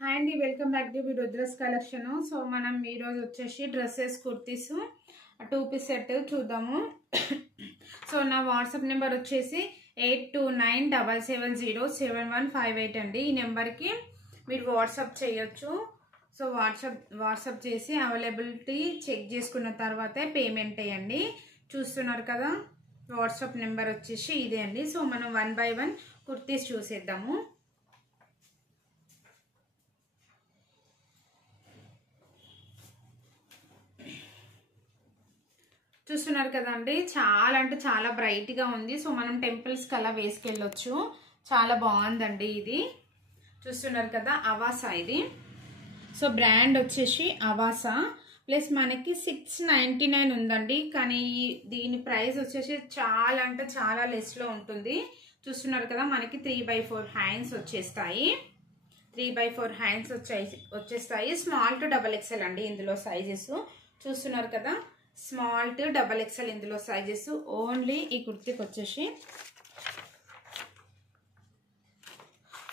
Hi అండి, welcome back to Rudra's collection. So మనం ఈరోజు వచ్చేసి డ్రెస్సెస్ కుర్తీస్ 2 పీస్ సెట్ చూద్దాము. సో నా వాట్సాప్ నెంబర్ వచ్చేసి 8297707158 అండి. ఈ నెంబర్కి మీరు వాట్సాప్ చేయొచ్చు. సో వాట్సాప్ చేసి అవైలబిలిటీ చెక్ చేసుకున్న తర్వాతే పేమెంట్ అయ్యండి. చూస్తున్నారు కదా, వాట్సాప్ నెంబర్ వచ్చేసి ఇదే అండి. సో మనం 1 by 1 కుర్తీస్ చూసేద్దాము. చూస్తున్నారు కదండి, చాలా అంటే చాలా బ్రైట్గా ఉంది. సో మనం టెంపుల్స్కి అలా వేసుకెళ్ళొచ్చు. చాలా బాగుందండి ఇది. చూస్తున్నారు కదా, అవాసా ఇది. సో బ్రాండ్ వచ్చేసి అవాసా. ప్లస్ మనకి 699 ఉందండి. కానీ దీని ప్రైస్ వచ్చేసి చాలా అంటే చాలా లెస్లో ఉంటుంది. చూస్తున్నారు కదా, మనకి 3/4 హ్యాండ్స్ వచ్చేస్తాయి. 3/4 హ్యాండ్స్ వచ్చేస్తాయి. స్మాల్ టు XXL అండి ఇందులో సైజెస్. చూస్తున్నారు కదా, స్మాల్ టు XXL ఇందులో సైజెస్. ఓన్లీ ఈ కుర్తీకి వచ్చేసి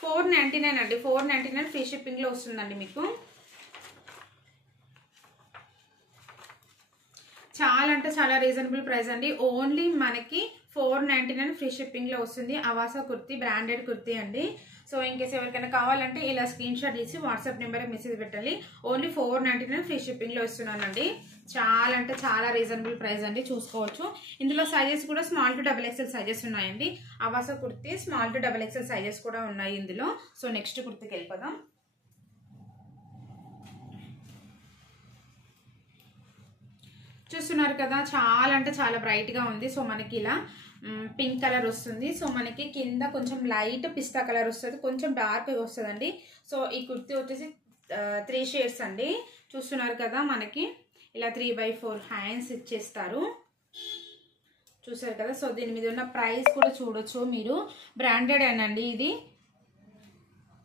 499 అండి. 499 ఫ్రీ షిప్పింగ్ లో వస్తుందండి మీకు. చాలా అంటే చాలా రీజనబుల్ ప్రైస్ అండి. ఓన్లీ మనకి 499 ఫ్రీ షిప్పింగ్ లో వస్తుంది. అవాసా కుర్తీ, బ్రాండెడ్ కుర్తీ అండి. సో ఇంకేస్ ఎవరికైనా కావాలంటే ఇలా స్క్రీన్ షాట్ తీసి వాట్సాప్ నెంబర్కి మెసేజ్ పెట్టాలి. ఓన్లీ 499 ఫ్రీ షిప్పింగ్ లో ఇస్తున్నానండి. చాలా అంటే చాలా రీజనబుల్ ప్రైస్ అండి. చూసుకోవచ్చు. ఇందులో సైజెస్ కూడా స్మాల్ టు XXL సైజెస్ ఉన్నాయండి. Avasa kurti small to XXL sizes కూడా ఉన్నాయి ఇందులో. సో నెక్స్ట్ కుర్తీకి వెళ్ళిపోదాం. చూస్తున్నారు కదా, చాలా అంటే చాలా బ్రైట్ గా ఉంది. సో మనకి ఇలా పింక్ కలర్ వస్తుంది. సో మనకి కింద కొంచెం లైట్ పిస్తా కలర్ వస్తుంది, కొంచెం డార్క్ వస్తుందండి. సో ఈ కుర్తీ వచ్చేసి 3 షేడ్స్ అండి. చూస్తున్నారు కదా, మనకి ఇలా 3/4 హ్యాండ్స్ ఇచ్చేస్తారు. చూసారు కదా. సో దీని మీద ఉన్న ప్రైస్ కూడా చూడొచ్చు మీరు. బ్రాండెడ్ అనండి ఇది.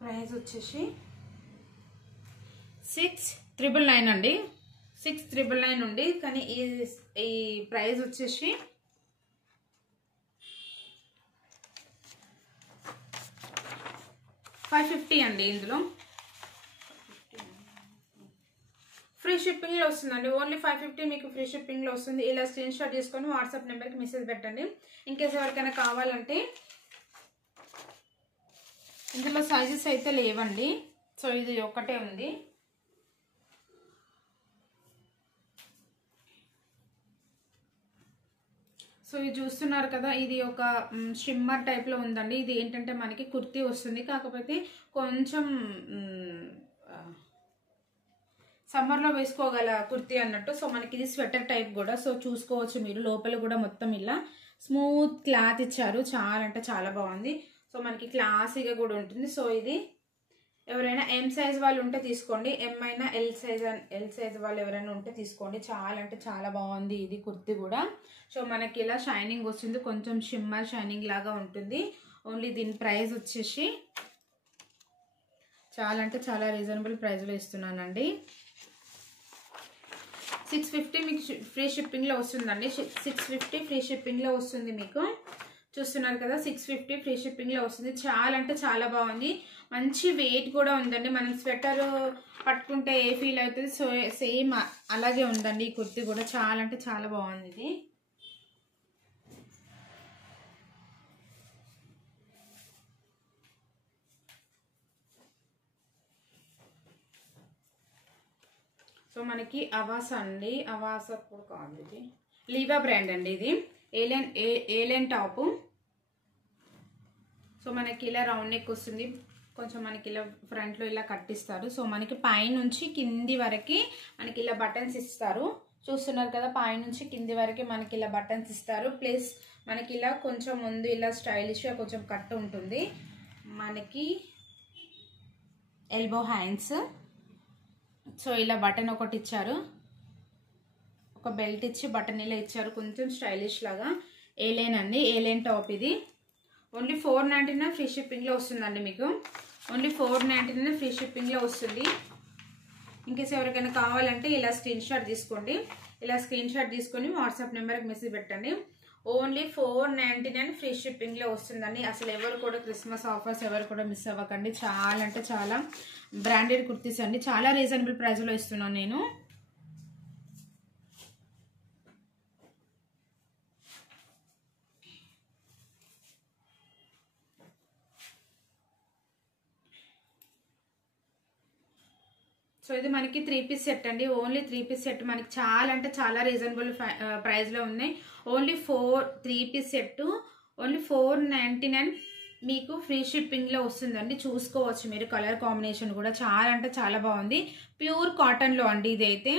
ప్రైస్ వచ్చేసి 6,999 అండి. 6,999 ఉంది. కానీ ఈ ప్రైస్ వచ్చేసి 550 అండి. ఇందులో ఫ్రీ షిప్పింగ్ లో వస్తుందండి. ఓన్లీ 550 మీకు ఫ్రీ షిప్పింగ్ లో వస్తుంది. ఇలా స్క్రీన్ షాట్ తీసుకొని వాట్సాప్ నెంబర్కి మెసేజ్ పెట్టండి. ఇంకేస్ ఎవరికైనా కావాలంటే. ఇందులో సైజెస్ అయితే లేవండి. సో ఇది ఒకటే ఉంది. సో ఇది చూస్తున్నారు కదా, ఇది ఒక షిమ్మర్ టైప్లో ఉందండి. ఇది ఏంటంటే మనకి కుర్తీ వస్తుంది, కాకపోతే కొంచెం సమ్మర్లో వేసుకోగల కుర్తీ అన్నట్టు. సో మనకి ఇది స్వెటర్ టైప్ కూడా. సో చూసుకోవచ్చు మీరు. లోపల కూడా మొత్తం ఇలా స్మూత్ క్లాత్ ఇచ్చారు. చాలా అంటే చాలా బాగుంది. సో మనకి క్లాసీగా కూడా ఉంటుంది. సో ఇది ఎవరైనా M సైజ్ వాళ్ళు ఉంటే తీసుకోండి. M అయినా L సైజ్ వాళ్ళు ఎవరైనా ఉంటే తీసుకోండి. చాలా అంటే చాలా బాగుంది ఇది కుర్తీ కూడా. సో మనకి ఇలా షైనింగ్ వస్తుంది, కొంచెం షిమ్మర్ షైనింగ్ లాగా ఉంటుంది. ఓన్లీ దీని ప్రైస్ వచ్చేసి చాలా అంటే చాలా రీజనబుల్ ప్రైస్లో ఇస్తున్నానండి. 650 మీకు ఫ్రీ షిప్పింగ్లో వస్తుందండి. 650 ఫ్రీ షిప్పింగ్లో వస్తుంది మీకు. చూస్తున్నారు కదా, 650 ఫ్రీ షిప్పింగ్లో వస్తుంది. చాలా అంటే చాలా బాగుంది. మంచి వెయిట్ కూడా ఉందండి. మనం స్వెటర్ పట్టుకుంటే ఏ ఫీల్ అవుతుంది, సో సేమ్ అలాగే ఉందండి ఈ కుర్తీ కూడా. చాలా అంటే చాలా బాగుంది ఇది. సో మనకి అవాసా అండి. అవాసా కూడా కాదు, ఇది లీవా బ్రాండ్ అండి. ఇది ఏలెన్ టాపు. సో మనకి ఇలా రౌండ్ నెక్ వస్తుంది. కొంచెం మనకి ఇలా ఫ్రంట్లో ఇలా కట్టిస్తారు. సో మనకి పైనుంచి కింది వరకు మనకి ఇలా బటన్స్ ఇస్తారు. చూస్తున్నారు కదా, పైనుంచి కింది వరకు మనకి ఇలా బటన్స్ ఇస్తారు. ప్లస్ మనకి ఇలా కొంచెం ముందు ఇలా స్టైలిష్గా కొంచెం కట్ ఉంటుంది. మనకి ఎల్బో హ్యాండ్స్. సో ఇలా బటన్ ఒకటి ఇచ్చారు, ఒక బెల్ట్ ఇచ్చి బటన్ ఇలా ఇచ్చారు, కొంచెం స్టైలిష్ లాగా. ఏలైన్ అండి, ఏలైన్ టాప్ ఇది. ఓన్లీ 499 ఫ్రీ షిప్పింగ్లో వస్తుందండి మీకు. ఓన్లీ 499 ఫ్రీ షిప్పింగ్లో వస్తుంది. ఇంకేస్ ఎవరికైనా కావాలంటే ఇలా స్క్రీన్ షాట్ తీసుకోండి. ఇలా స్క్రీన్ షాట్ తీసుకొని వాట్సాప్ నెంబర్కి మెసేజ్ పెట్టండి. ఓన్లీ 499 ఫ్రీ షిప్పింగ్లో వస్తుందండి. అసలు ఎవరు కూడా క్రిస్మస్ ఆఫర్స్ ఎవరు కూడా మిస్ అవ్వకండి. చాలా అంటే చాలా బ్రాండెడ్ కుర్తీస్ అండి. చాలా రీజనబుల్ ప్రైస్లో ఇస్తున్నాను నేను. సో ఇది మనకి 3 పీస్ సెట్ అండి. ఓన్లీ 3 పీస్ సెట్ మనకి చాలా అంటే చాలా రీజనబుల్ ప్రైస్లో ఉన్నాయి. ఓన్లీ 3 పీస్ సెట్ ఓన్లీ 499 మీకు ఫ్రీ షిప్పింగ్లో వస్తుందండి. చూసుకోవచ్చు మీరు. కలర్ కాంబినేషన్ కూడా చాలా అంటే చాలా బాగుంది. ప్యూర్ కాటన్లో అండి ఇదైతే.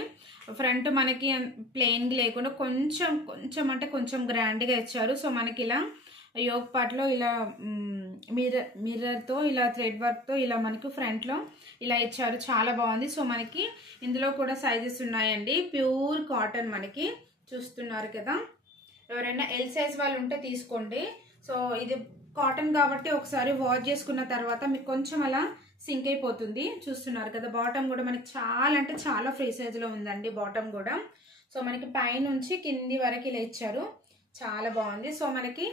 ఫ్రంట్ మనకి ప్లెయిన్గా లేకుండా కొంచెం అంటే కొంచెం గ్రాండ్గా ఇచ్చారు. సో మనకి ఇలా యోగ్ పార్ట్లో ఇలా మిర్రర్తో ఇలా థ్రెడ్ వర్క్తో ఇలా మనకి ఫ్రంట్లో ఇలా ఇచ్చారు. చాలా బాగుంది. సో మనకి ఇందులో కూడా సైజెస్ ఉన్నాయండి. ప్యూర్ కాటన్ మనకి చూస్తున్నారు కదా. ఎవరైనా ఎల్ సైజ్ వాళ్ళు ఉంటే తీసుకోండి. సో ఇది కాటన్ కాబట్టి ఒకసారి వాష్ చేసుకున్న తర్వాత మీకు కొంచెం అలా సింక్ అయిపోతుంది. చూస్తున్నారు కదా. బాటమ్ కూడా మనకి చాలా అంటే చాలా ఫ్రీ సైజులో ఉందండి బాటమ్ కూడా. సో మనకి పైనుంచి కింది వరకు ఇలా ఇచ్చారు. చాలా బాగుంది. సో మనకి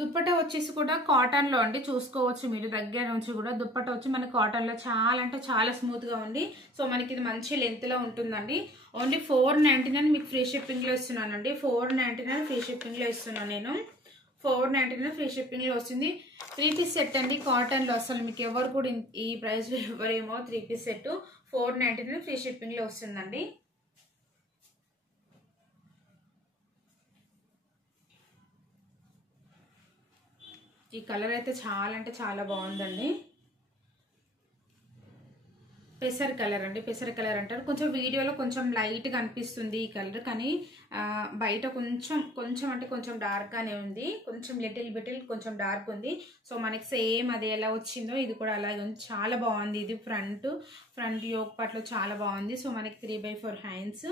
దుప్పట్టా వచ్చేసి కూడా కాటన్లో అండి. చూసుకోవచ్చు మీరు దగ్గర నుంచి కూడా. దుప్పట్టా వచ్చి మనకి కాటన్లో చాలా అంటే చాలా స్మూత్గా ఉంది. సో మనకి ఇది మంచి లెంత్లో ఉంటుందండి. ఓన్లీ 499 మీకు ఫ్రీ షిప్పింగ్లో ఇస్తున్నానండి. 499 ఫ్రీ షిప్పింగ్లో ఇస్తున్నాను నేను. 499 ఫ్రీ షిప్పింగ్లో వస్తుంది. 3 పీస్ సెట్ అండి కాటన్లో. అసలు మీకు ఎవరు కూడా ఈ ప్రైస్లో ఎవరేమో 3 పీస్ సెట్ 499 ఫ్రీ షిప్పింగ్లో వస్తుందండి. ఈ కలర్ అయితే చాలా అంటే చాలా బాగుందండి. పెసర కలర్ అండి. పెసర కలర్ అంటారు. కొంచెం వీడియోలో కొంచెం లైట్గా అనిపిస్తుంది ఈ కలర్, కానీ బయట కొంచెం అంటే కొంచెం డార్క్గానే ఉంది. కొంచెం లిటిల్ కొంచెం డార్క్ ఉంది. సో మనకి సేమ్ అది ఎలా వచ్చిందో ఇది కూడా అలాగే ఉంది. చాలా బాగుంది. ఇది ఫ్రంట్ యోక్ పార్ట్లో చాలా బాగుంది. సో మనకి 3/4 హ్యాండ్స్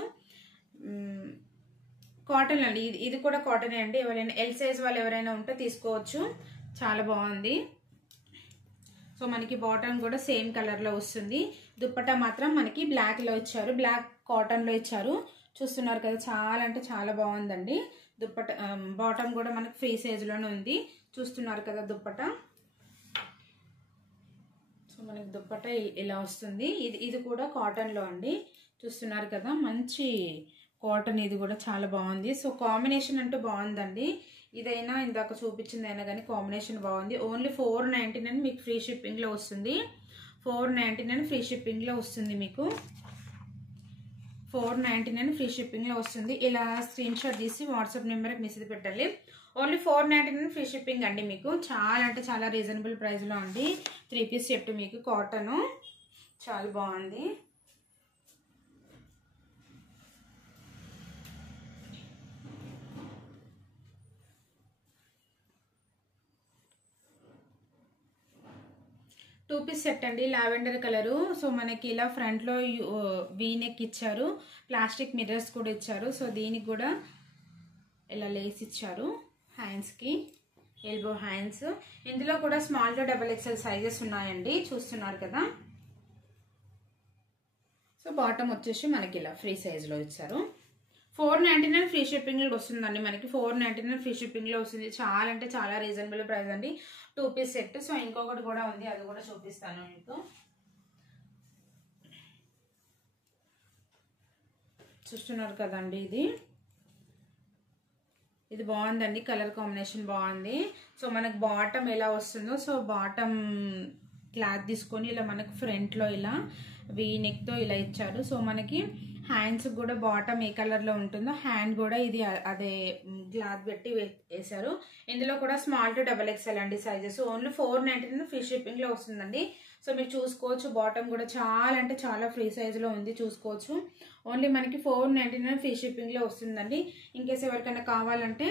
కాటన్ అండి. ఇది కూడా కాటనే అండి. ఎవరైనా ఎల్ సైజ్ వాళ్ళు ఎవరైనా ఉంటే తీసుకోవచ్చు. చాలా బాగుంది. సో మనకి బాటమ్ కూడా సేమ్ కలర్లో వస్తుంది. దుప్పట్టా మాత్రం మనకి బ్లాక్లో ఇచ్చారు. బ్లాక్ కాటన్లో ఇచ్చారు. చూస్తున్నారు కదా. చాలా అంటే చాలా బాగుందండి. దుప్పట్టా బాటమ్ కూడా మనకి ఫ్రీ సైజులోనే ఉంది. చూస్తున్నారు కదా దుప్పట్టా. సో మనకి దుప్పట్టా ఇలా వస్తుంది. ఇది కూడా కాటన్లో అండి. చూస్తున్నారు కదా. మంచి కాటన్. ఇది కూడా చాలా బాగుంది. సో కాంబినేషన్ అంటూ బాగుందండి. ఇదైనా ఇందాక చూపించిందైనా కానీ కాంబినేషన్ బాగుంది. ఓన్లీ 499 మీకు ఫ్రీ షిప్పింగ్లో వస్తుంది. 499 ఫ్రీ షిప్పింగ్లో వస్తుంది మీకు. 499 ఫ్రీ షిప్పింగ్లో వస్తుంది. ఇలా స్క్రీన్ షాట్ తీసి వాట్సాప్ నెంబర్కి మెసేజ్ పెట్టాలి. ఓన్లీ 499 ఫ్రీ షిప్పింగ్ అండి మీకు. చాలా అంటే చాలా రీజనబుల్ ప్రైస్లో అండి. 3 పీస్ సెట్ మీకు కాటను. చాలా బాగుంది. టూ పీస్ సెట్ అండి. Lavender colour. సో మనకి ఇలా ఫ్రంట్లో వీ నెక్ ఇచ్చారు. ప్లాస్టిక్ మిర్రర్స్ కూడా ఇచ్చారు. సో దీనికి కూడా ఇలా లేస్ ఇచ్చారు హ్యాండ్స్కి. Elbow hands. ఇందులో కూడా స్మాల్ టు XXL సైజెస్ ఉన్నాయండి. చూస్తున్నారు కదా. సో బాటమ్ వచ్చేసి మనకి ఇలా ఫ్రీ సైజ్లో ఇచ్చారు. 499 ఫ్రీ షిప్పింగ్లో వస్తుందండి మనకి. 499 ఫ్రీ షిప్పింగ్లో వస్తుంది. చాలా అంటే చాలా రీజనబుల్ ప్రైస్ అండి. 2 పీస్ సెట్. సో ఇంకొకటి కూడా ఉంది. అది కూడా చూపిస్తాను మీకు. చూస్తున్నారు కదండి. ఇది బాగుందండి. కలర్ కాంబినేషన్ బాగుంది. సో మనకు బాటమ్ ఎలా వస్తుందో, సో బాటమ్ క్లాత్ తీసుకొని ఇలా మనకు ఫ్రంట్లో ఇలా వీ నెక్తో ఇలా ఇచ్చారు. సో మనకి హ్యాండ్స్ కూడా బాటమ్ ఏ కలర్లో ఉంటుందో హ్యాండ్ కూడా ఇది అదే క్లాత్ పెట్టి వేశారు. ఇందులో కూడా స్మాల్ టు XXL అండి సైజెస్. ఓన్లీ 499 ఫ్రీ షిప్పింగ్లో వస్తుందండి. సో మీరు చూసుకోవచ్చు. బాటమ్ కూడా చాలా అంటే చాలా ఫ్రీ సైజులో ఉంది. చూసుకోవచ్చు. ఓన్లీ మనకి 499 ఫ్రీ షిప్పింగ్లో వస్తుందండి. ఇన్కేస్ ఎవరికైనా కావాలంటే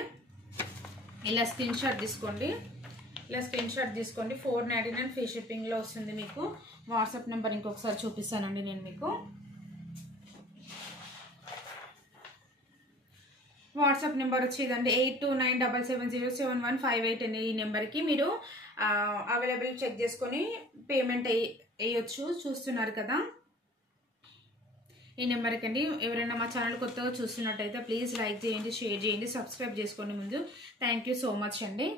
ఇలా స్క్రీన్ షాట్ తీసుకోండి. 499 ఫ్రీ షిప్పింగ్లో వస్తుంది మీకు. వాట్సాప్ నెంబర్ ఇంకొకసారి చూపిస్తానండి నేను మీకు. వాట్సాప్ నెంబర్ వచ్చేదండి 8297707158 అనే ఈ నెంబర్కి మీరు అవైలబుల్ చెక్ చేసుకొని పేమెంట్ వేయొచ్చు. చూస్తున్నారు కదా. ఈ నెంబర్కి అండి. ఎవరైనా మా ఛానల్ కొత్తగా చూస్తున్నట్టయితే ప్లీజ్ లైక్ చేయండి, షేర్ చేయండి, సబ్స్క్రైబ్ చేసుకోండి ముందు. థ్యాంక్ యూ సో మచ్ అండి.